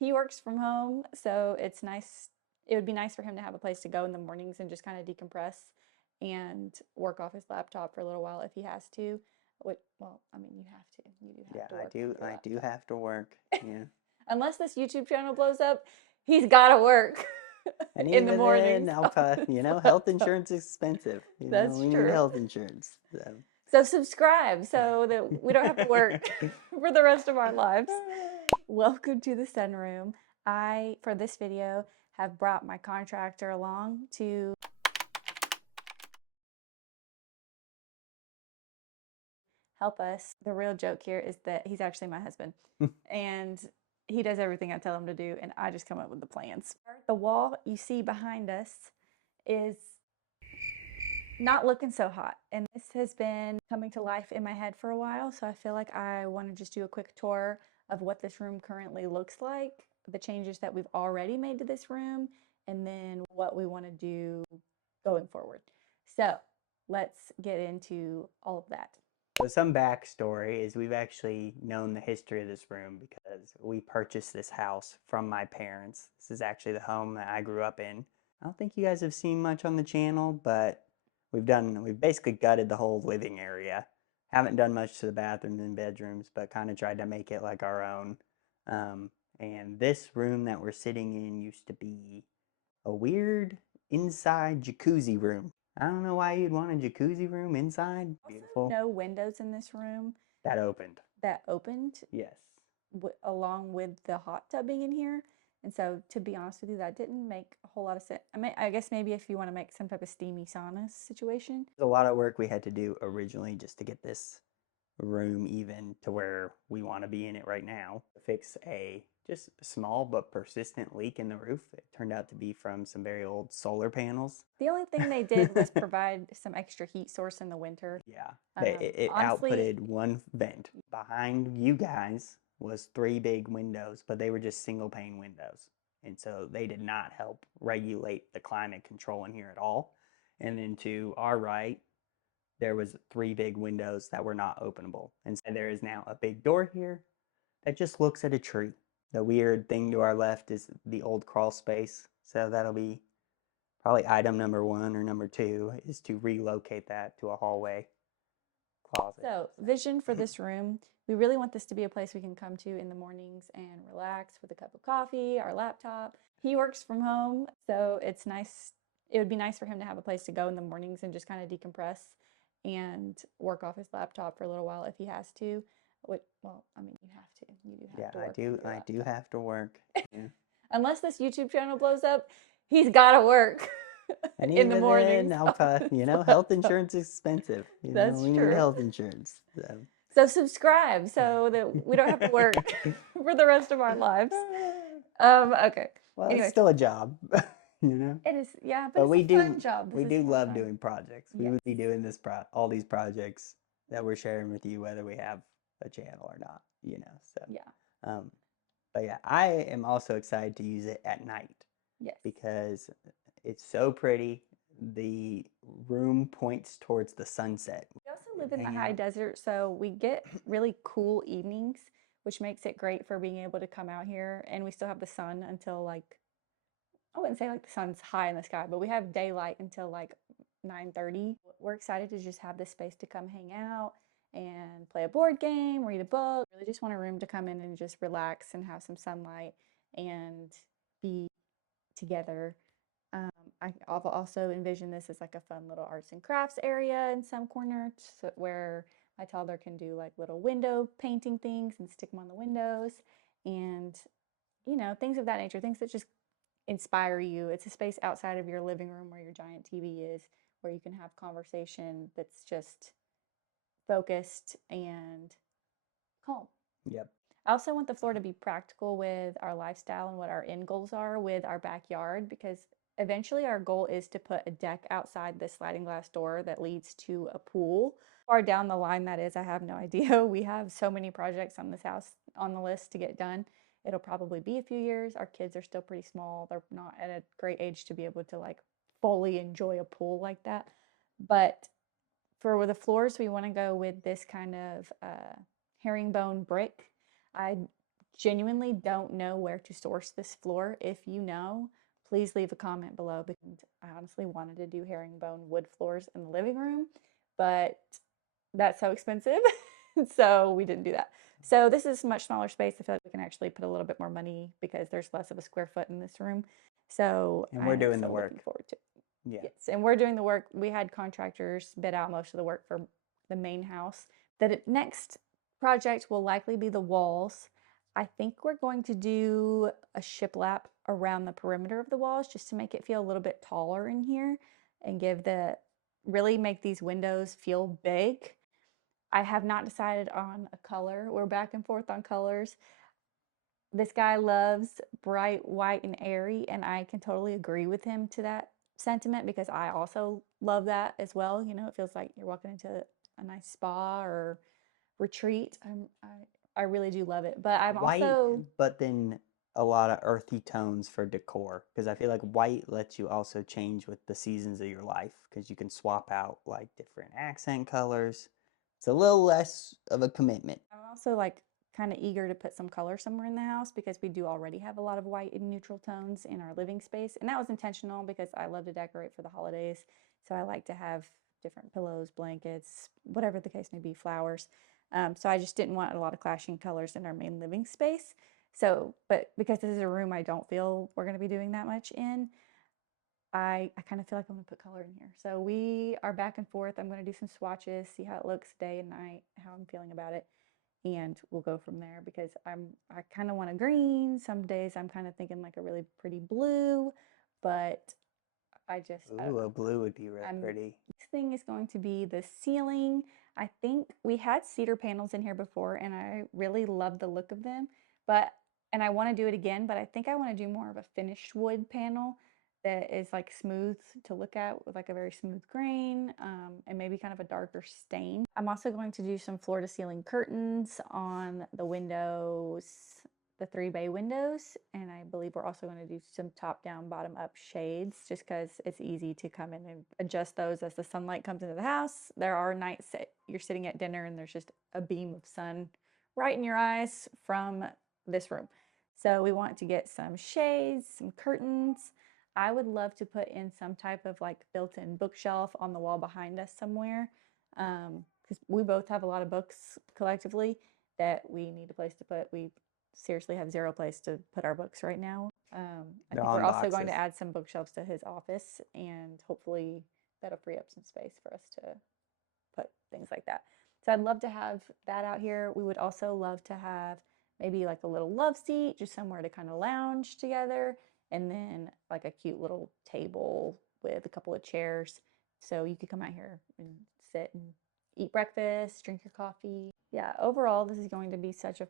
He works from home, so it's nice. It would be nice for him to have a place to go in the mornings and just kind of decompress and work off his laptop for a little while if he has to. Well, I mean, you have to. You do Yeah, have to work I off do. your I do laptop. have to work. Yeah. Unless this YouTube channel blows up, he's got to work And in the even mornings then, I'll on probably, his health laptop. insurance is expensive. That's We need true. health insurance. So. So subscribe so that we don't have to work for the rest of our lives. Welcome to the sunroom. For this video, have brought my contractor along to help us. The real joke here is that he's actually my husband, and he does everything I tell him to do, and I just come up with the plans. The wall you see behind us is not looking so hot, and this has been coming to life in my head for a while, so I feel like I want to just do a quick tour of what this room currently looks like, the changes that we've already made to this room, and then what we want to do going forward. So let's get into all of that. So some backstory is we've actually known the history of this room because we purchased this house from my parents. This is actually the home that I grew up in. I don't think you guys have seen much on the channel, but we've basically gutted the whole living area. Haven't done much to the bathrooms and bedrooms, but kind of tried to make it like our own. And this room that we're sitting in used to be a weird inside jacuzzi room. I don't know why you'd want a jacuzzi room inside. Beautiful. Also, no windows in this room That opened. that opened Yes. along with the hot tub being in here. And so, to be honest with you, that didn't make a whole lot of sense. I guess maybe if you want to make some type of steamy sauna situation. There's a lot of work we had to do originally just to get this room even to where we want to be in it right now. Fix a just small but persistent leak in the roof. It turned out to be from some very old solar panels. The only thing they did was provide some extra heat source in the winter. Yeah, it Honestly, outputted one vent. Behind you guys was 3 big windows, but they were just single pane windows. And so they did not help regulate the climate control in here at all. And then to our right, there was 3 big windows that were not openable. And so there is now a big door here that just looks at a tree. The weird thing to our left is the old crawl space. So that'll be probably item number 1 or number 2 is to relocate that to a hallway closet. so vision for this room. We really want this to be a place we can come to in the mornings and relax with a cup of coffee, our laptop. He works from home, so it's nice. It would be nice for him to have a place to go in the mornings and just kind of decompress and work off his laptop for a little while if he has to. Well, I mean, you have to. You do have to work off your I do have to work. Yeah. Unless this YouTube channel blows up, he's got to work And in the even mornings. then, I'll probably, health insurance is expensive. That's We need true. health insurance. So. So subscribe so that we don't have to work for the rest of our lives. Okay. Well, Anyway, it's still a job, it is, yeah, but it's we a fun job. we This is do more love fun. doing projects. We Yes. would be doing all these projects that we're sharing with you, whether we have a channel or not. So Yeah. but yeah, I am also excited to use it at night. Yes. Because it's so pretty. The room points towards the sunset. We also live in the high desert, so we get really cool evenings, which makes it great for being able to come out here. And we still have the sun until I wouldn't say like the sun's high in the sky, but we have daylight until like 9:30. We're excited to just have this space to come hang out and play a board game, read a book. Really just want a room to come in and just relax and have some sunlight and be together. I've also envisioned this as like a fun little arts and crafts area in some corner where my toddler can do like little window painting things and stick them on the windows and, things of that nature, things that just inspire you. It's a space outside of your living room where your giant TV is, where you can have conversation that's just focused and calm. Yep. I also want the floor to be practical with our lifestyle and what our end goals are with our backyard, because eventually our goal is to put a deck outside this sliding glass door that leads to a pool. Far down the line that is, I have no idea. We have so many projects on this house on the list to get done. It'll probably be a few years. Our kids are still pretty small. They're not at a great age to be able to like fully enjoy a pool like that. But for the floors, we want to go with this kind of herringbone brick. I genuinely don't know where to source this floor. If you know, please leave a comment below, because I honestly wanted to do herringbone wood floors in the living room, but that's so expensive. So we didn't do that. So this is a much smaller space. I feel like we can actually put a little bit more money because there's less of a square foot in this room. So And I we're am doing the so looking work. forward to it. Yeah. Yes, and we're doing the work. We had contractors bid out most of the work for the main house. The next project will likely be the walls. I think we're going to do a shiplap around the perimeter of the walls just to make it feel a little bit taller in here and really make these windows feel big. I have not decided on a color. We're back and forth on colors. This guy loves bright white and airy, and I can totally agree with him to that sentiment because I also love that as well. You know, it feels like you're walking into a nice spa or retreat. I really do love it. But I'm White, also but then a lot of earthy tones for decor, because I feel like white lets you also change with the seasons of your life, because you can swap out like different accent colors. It's a little less of a commitment. I'm also like kind of eager to put some color somewhere in the house because we do already have a lot of white and neutral tones in our living space. And that was intentional because I love to decorate for the holidays. So I like to have different pillows, blankets, whatever the case may be, flowers. So I just didn't want a lot of clashing colors in our main living space. So, but because this is a room I don't feel we're going to be doing that much in, I kind of feel like I'm going to put color in here. So we are back and forth. I'm going to do some swatches, see how it looks day and night, how I'm feeling about it, and we'll go from there because I kind of want a green. Some days I'm kind of thinking like a really pretty blue, but I don't Ooh, know. a blue would be real pretty. Next thing is going to be the ceiling. I think we had cedar panels in here before and I really love the look of them, and I want to do it again, but I think I want to do more of a finished wood panel that is like smooth to look at with like a very smooth grain, and maybe kind of a darker stain. I'm also going to do some floor to ceiling curtains on the windows, the 3-bay windows, and I believe we're also going to do some top down, bottom up shades just because it's easy to come in and adjust those as the sunlight comes into the house. There are nights that you're sitting at dinner and there's just a beam of sun right in your eyes from this room. So we want to get some shades, some curtains. I would love to put in some type of like built-in bookshelf on the wall behind us somewhere, because we both have a lot of books collectively that we need a place to put. We seriously have zero place to put our books right now. I They're think all we're in also going boxes. to add some bookshelves to his office, and hopefully that'll free up some space for us to put things like that. So I'd love to have that out here. We would also love to have maybe like a little love seat, just somewhere to kind of lounge together, and then like a cute little table with a couple of chairs. So you could come out here and sit and eat breakfast, drink your coffee. Yeah, overall, this is going to be such a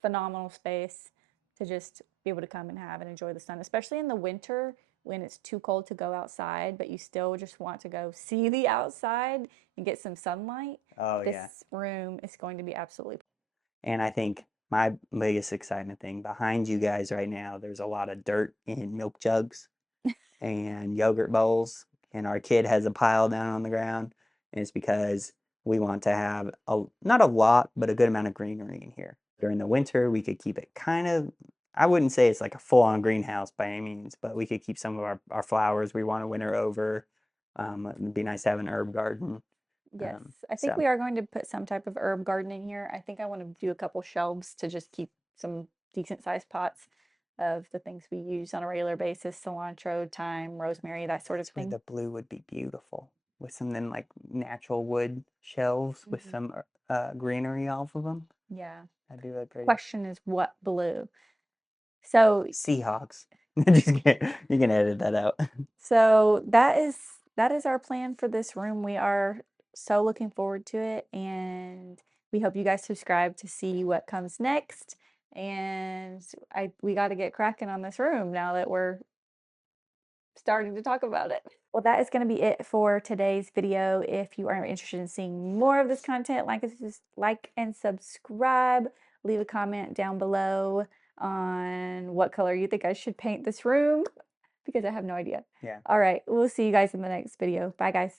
phenomenal space to just be able to come and have and enjoy the sun, especially in the winter when it's too cold to go outside, but you still just want to go see the outside and get some sunlight. Oh, yeah. This room is going to be absolutely. And I think my biggest exciting thing behind you guys right now, there's a lot of dirt in milk jugs and yogurt bowls, and our kid has a pile down on the ground, and it's because we want to have not a lot, but a good amount of greenery in here. During the winter, we could keep it kind of, I wouldn't say it's like a full-on greenhouse by any means, but we could keep some of our flowers we want to winter over. It'd be nice to have an herb garden. Yes, I think So we are going to put some type of herb garden in here. I think I want to do a couple shelves to just keep some decent sized pots of the things we use on a regular basis: cilantro, thyme, rosemary, that sort of that's where thing. the blue would be beautiful with some then like natural wood shelves with Mhm. some greenery off of them. Yeah. That'd be really pretty. Question is what blue? So Seahawks. Just kidding. You can edit that out. So that is our plan for this room. We are so looking forward to it, and we hope you guys subscribe to see what comes next. And we got to get cracking on this room now that we're starting to talk about it. Well, that is going to be it for today's video. If you are interested in seeing more of this content, like and subscribe. Leave a comment down below on what color you think I should paint this room because I have no idea. Yeah. All right, we'll see you guys in the next video. Bye, guys.